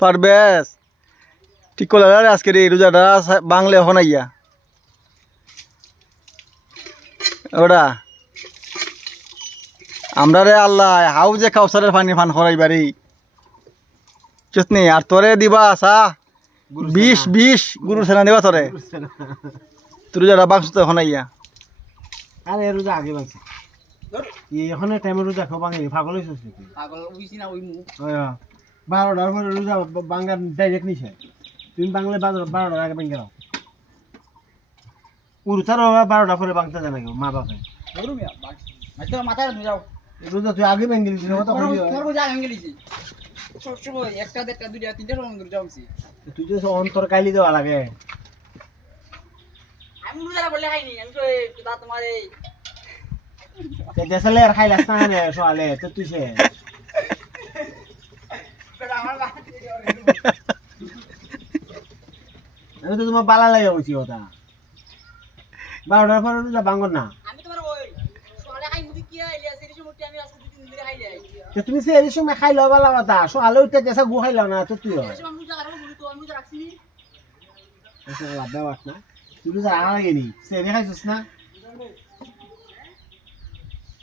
পারবেশ ঠিক করলে আজকের এই রোজাটা বাংলা এখন আইয়া ওটা আমরা রে আল্লাহ হাউ যে কাউসারের পানি ফান করাইবারি চুতনি আর তোরে দিবা আসা 20 গুরু সেনা দিবা তোরে তুই রোজাটা বাংশ তো এখন আইয়া আরে রোজা আগে বাংছে এখন টাইমে রোজা খাও বাঙালি পাগল হইছিস নাকি পাগল হইছি না ওই মুখ 12টার পরে রোজা বাঙ্গার ডাইরেক্ট নিছে তুমি বাংলা 12টার আগে বাঙ্গা নাও উড়তার 12টা পরে বাংতে জানা কেউ মা বাপে ধরু মিয়া মাইতো মাথা যাও রোজা তুই আগে বাঙ্গি দিছিস কথা বলি তোর যা আমি গেলিছি সব সময় একটা দেড়টা দুইটা তিনটা সময় ধরে যাওছি তুই যে অন্তর কাইলি দেওয়া লাগে আমি রোজা বলে খাইনি আমি তো তা তোমার এই দেশালে আর খাইলাস না রে সোয়ালে তো তুই সে আমার আমি তো তোমার বালা লাগে বলছি ওটা 12টার পরে রোজা বাঙ্গর না আমি তোমার ওই সকালে খাই মুদি কি আইলিয়া সেরিস মুটি আমি আজকে দুই দিন ধরে খাইলাই তো তুমি সে এই সময় খাইলো বালা কথা সোয়ালে উঠতে দেশা গু খাইলো না তো তুই সেরিস আমি রোজা রাখবো বলি তো আমি রোজা রাখছি লাভ দেওয়াস না তুই রোজা আনা লাগেনি সে খাইছিস না